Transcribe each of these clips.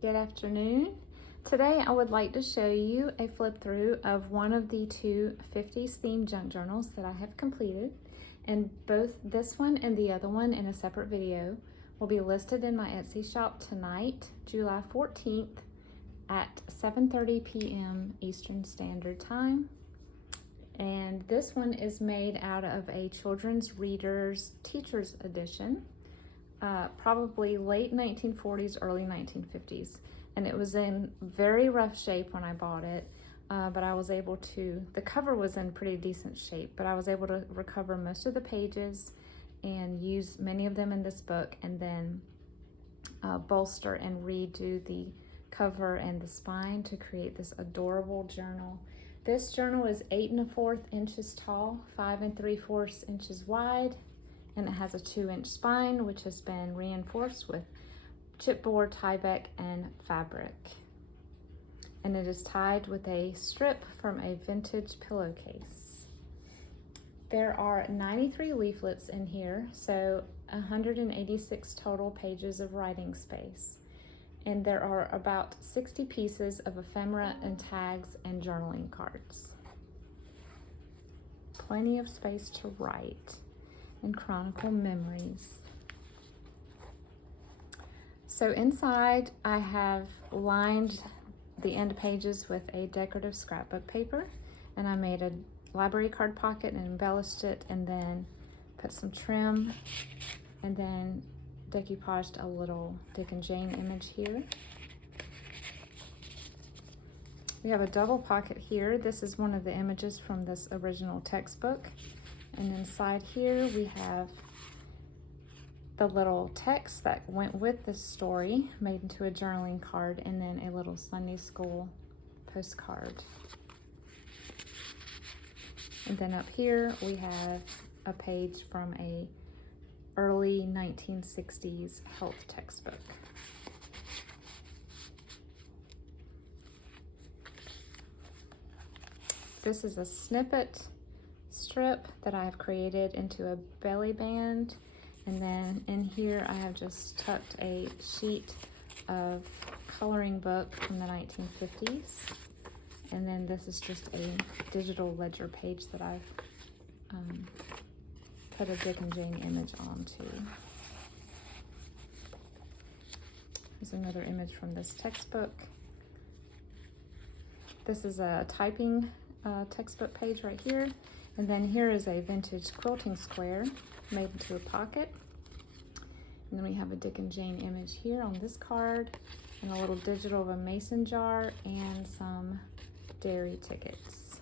Good afternoon. Today I would like to show you a flip through of one of the two 50s themed junk journals that I have completed, and both this one and the other one in a separate video will be listed in my Etsy shop tonight, July 14th at 7:30 p.m. Eastern Standard Time. And this one is made out of a children's readers teacher's edition. Probably late 1940s, early 1950s. And it was in very rough shape when I bought it, but I was able to, the cover was in pretty decent shape, but I was able to recover most of the pages and use many of them in this book, and then bolster and redo the cover and the spine to create this adorable journal. This journal is 8 1/4 inches tall, 5 3/4 inches wide, and it has a 2-inch spine, which has been reinforced with chipboard, Tyvek, and fabric. And it is tied with a strip from a vintage pillowcase. There are 93 leaflets in here, so 186 total pages of writing space. And there are about 60 pieces of ephemera and tags and journaling cards. Plenty of space to write and chronicle memories. So inside I have lined the end pages with a decorative scrapbook paper, and I made a library card pocket and embellished it, and then put some trim, and then decoupaged a little Dick and Jane image here. We have a double pocket here. This is one of the images from this original textbook. And inside here we have the little text that went with this story made into a journaling card, and then a little Sunday school postcard. And then up here we have a page from a early 1960s health textbook. This is a snippet strip that I have created into a belly band, and then in here I have just tucked a sheet of coloring book from the 1950s, and then this is just a digital ledger page that I've put a Dick and Jane image onto. Here's another image from this textbook. This is a typing textbook page right here. And then here is a vintage quilting square made into a pocket. And then we have a Dick and Jane image here on this card, and a little digital of a mason jar and some dairy tickets.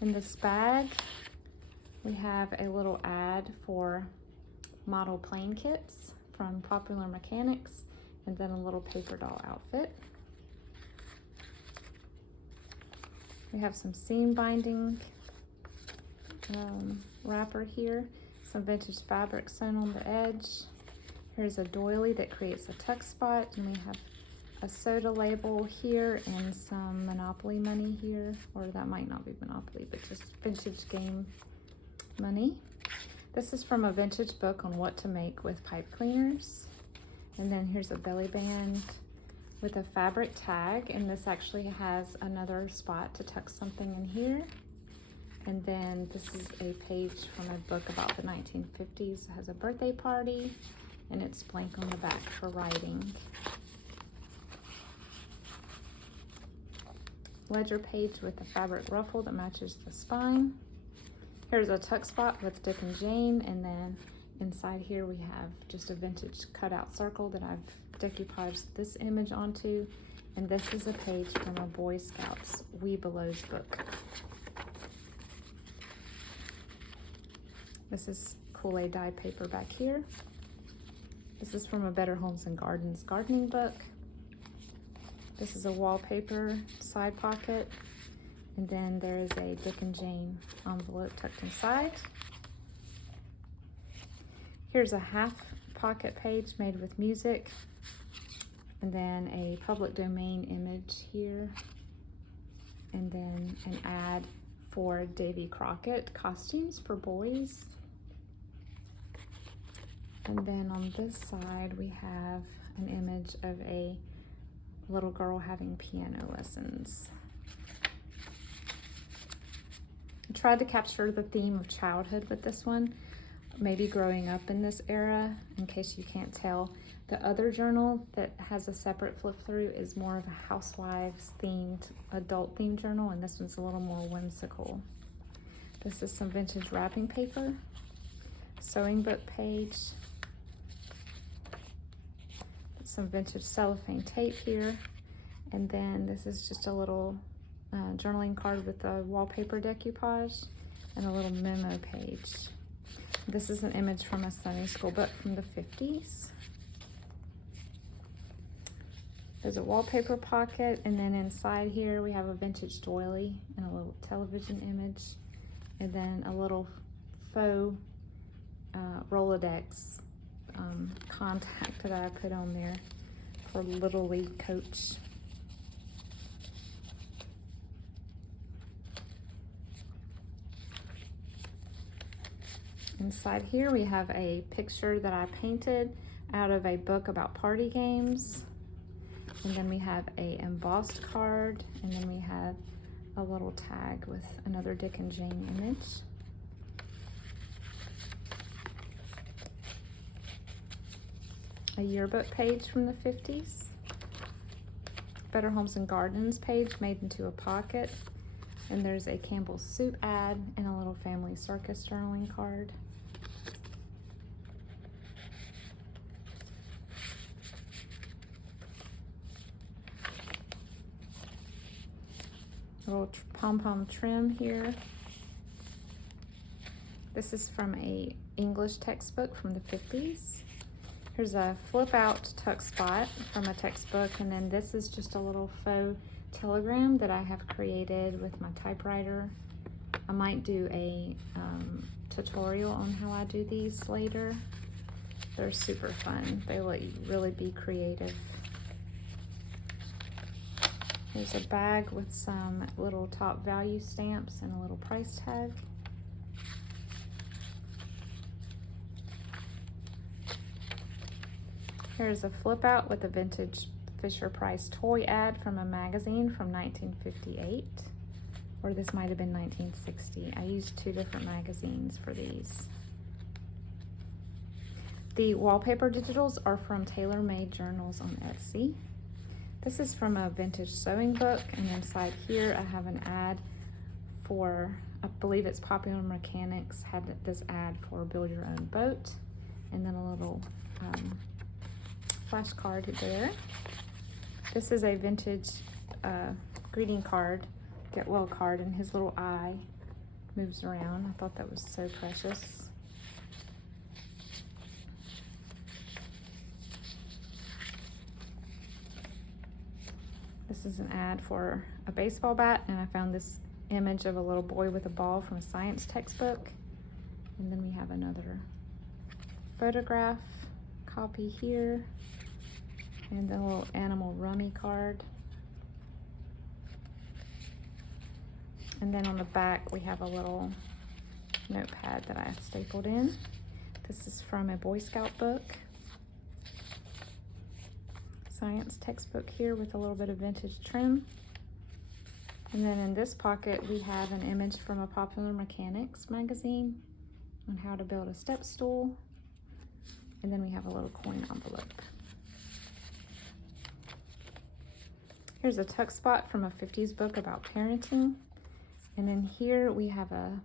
In this bag, we have a little ad for model plane kits from Popular Mechanics, and then a little paper doll outfit. We have some seam binding wrapper here, some vintage fabric sewn on the edge. Here's a doily that creates a tuck spot, and we have a soda label here and some Monopoly money here, or that might not be Monopoly, but just vintage game money. This is from a vintage book on what to make with pipe cleaners. And then here's a belly band with a fabric tag, and this actually has another spot to tuck something in here. And then this is a page from a book about the 1950s. It has a birthday party, and it's blank on the back for writing. Ledger page with a fabric ruffle that matches the spine. Here's a tuck spot with Dick and Jane, and then inside here we have just a vintage cutout circle that I've decoupaged this image onto, and this is a page from a Boy Scouts Webelos book. This is Kool-Aid dye paper back here. This is from a Better Homes and Gardens gardening book. This is a wallpaper side pocket, and then there is a Dick and Jane envelope tucked inside. Here's a half pocket page made with music, and then a public domain image here, and then an ad for Davy Crockett costumes for boys. And then on this side, we have an image of a little girl having piano lessons. I tried to capture the theme of childhood with this one, maybe growing up in this era, in case you can't tell. The other journal that has a separate flip through is more of a housewives themed, adult themed journal, and this one's a little more whimsical. This is some vintage wrapping paper, sewing book page, some vintage cellophane tape here, and then this is just a little journaling card with a wallpaper decoupage and a little memo page. This is an image from a Sunday school book from the 50s. There's a wallpaper pocket, and then inside here we have a vintage doily and a little television image, and then a little faux Rolodex contact that I put on there for Little League coach. Inside here we have a picture that I painted out of a book about party games. And then we have a embossed card, and then we have a little tag with another Dick and Jane image. A yearbook page from the 50s. Better Homes and Gardens page made into a pocket. And there's a Campbell's Soup ad and a little Family Circus journaling card. A little pom-pom trim here. This is from a English textbook from the 50s. Here's a flip out tuck spot from a textbook, and then this is just a little faux telegram that I have created with my typewriter. I might do a tutorial on how I do these later. They're super fun. They let you really be creative. There's a bag with some little top value stamps and a little price tag. Here's a flip out with a vintage Fisher-Price toy ad from a magazine from 1958, or this might have been 1960. I used two different magazines for these. The wallpaper digitals are from Tailor Made Journals on Etsy. This is from a vintage sewing book, and inside here I have an ad for, I believe it's Popular Mechanics had this ad for Build Your Own Boat, and then a little flash card there. This is a vintage greeting card, get well card, and his little eye moves around. I thought that was so precious. This is an ad for a baseball bat, and I found this image of a little boy with a ball from a science textbook. And then we have another photograph copy here, and the little animal rummy card. And then on the back we have a little notepad that I stapled in. This is from a Boy Scout book. Science textbook here with a little bit of vintage trim. And then in this pocket we have an image from a Popular Mechanics magazine on how to build a step stool. And then we have a little coin envelope. Here's a tuck spot from a 50s book about parenting. And then here we have a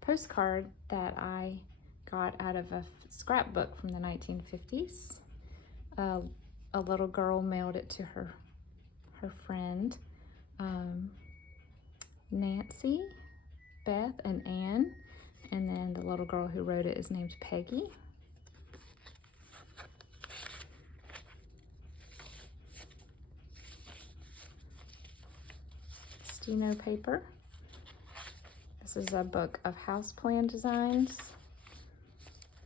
postcard that I got out of a scrapbook from the 1950s. A little girl mailed it to her friend, Nancy, Beth, and Anne. And then the little girl who wrote it is named Peggy. Steno paper. This is a book of houseplant designs.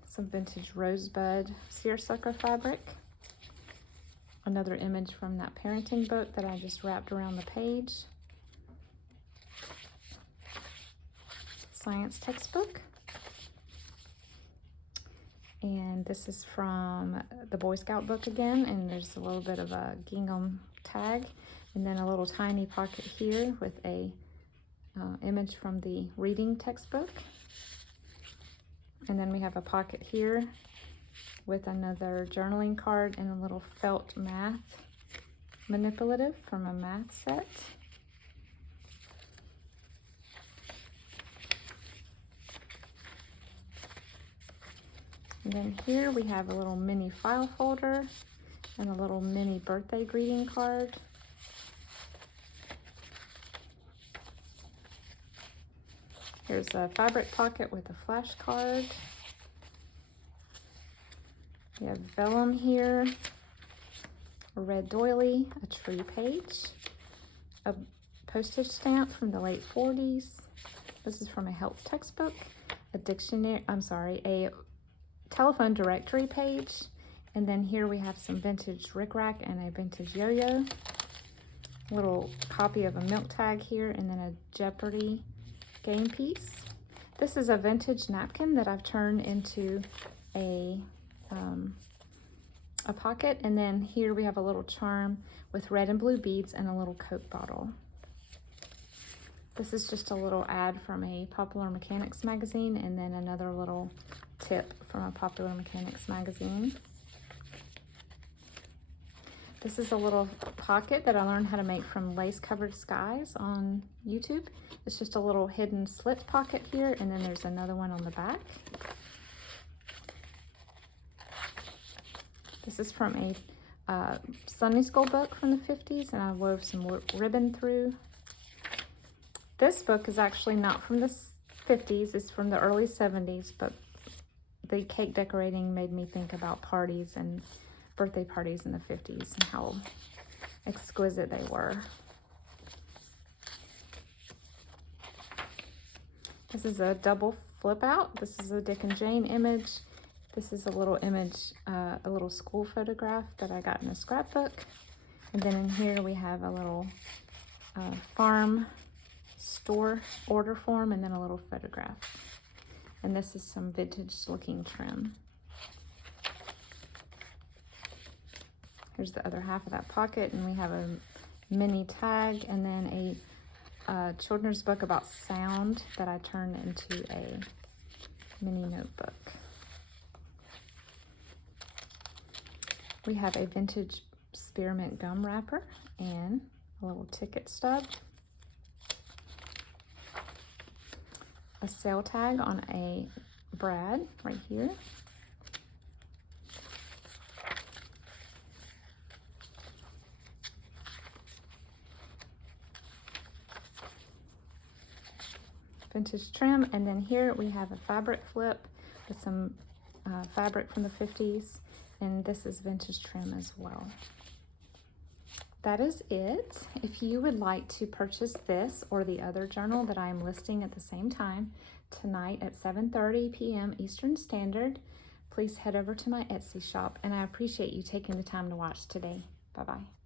Some vintage rosebud seersucker fabric. Another image from that parenting book that I just wrapped around the page. Science textbook. And this is from the Boy Scout book again, and there's a little bit of a gingham tag, and then a little tiny pocket here with a image from the reading textbook. And then we have a pocket here with another journaling card and a little felt math manipulative from a math set. And then here we have a little mini file folder and a little mini birthday greeting card. Here's a fabric pocket with a flashcard. We have vellum here, a red doily, a tree page, a postage stamp from the late 40s. This is from a health textbook, a dictionary, a telephone directory page. And then here we have some vintage rickrack and a vintage yo-yo. A little copy of a milk tag here, and then a Jeopardy game piece. This is a vintage napkin that I've turned into a pocket, and then here we have a little charm with red and blue beads and a little Coke bottle. This is just a little ad from a Popular Mechanics magazine, and then another little tip from a Popular Mechanics magazine. This is a little pocket that I learned how to make from Lace Covered Skies on YouTube. It's just a little hidden slit pocket here, and then there's another one on the back. This is from a Sunday school book from the 50s, and I wove some ribbon through. This book is actually not from the 50s, it's from the early 70s, but the cake decorating made me think about parties and birthday parties in the 50s and how exquisite they were. This is a double flip out. This is a Dick and Jane image. This is a little image, a little school photograph that I got in a scrapbook. And then in here we have a little farm store order form, and then a little photograph. And this is some vintage looking trim. Here's the other half of that pocket, and we have a mini tag, and then a children's book about sound that I turned into a mini notebook. We have a vintage spearmint gum wrapper and a little ticket stub, a sale tag on a brad right here, vintage trim, and then here we have a fabric flip with some fabric from the 50s, and this is vintage trim as well. That is it. If you would like to purchase this or the other journal that I am listing at the same time tonight at 7:30 p.m. Eastern Standard, please head over to my Etsy shop, and I appreciate you taking the time to watch today. Bye-bye.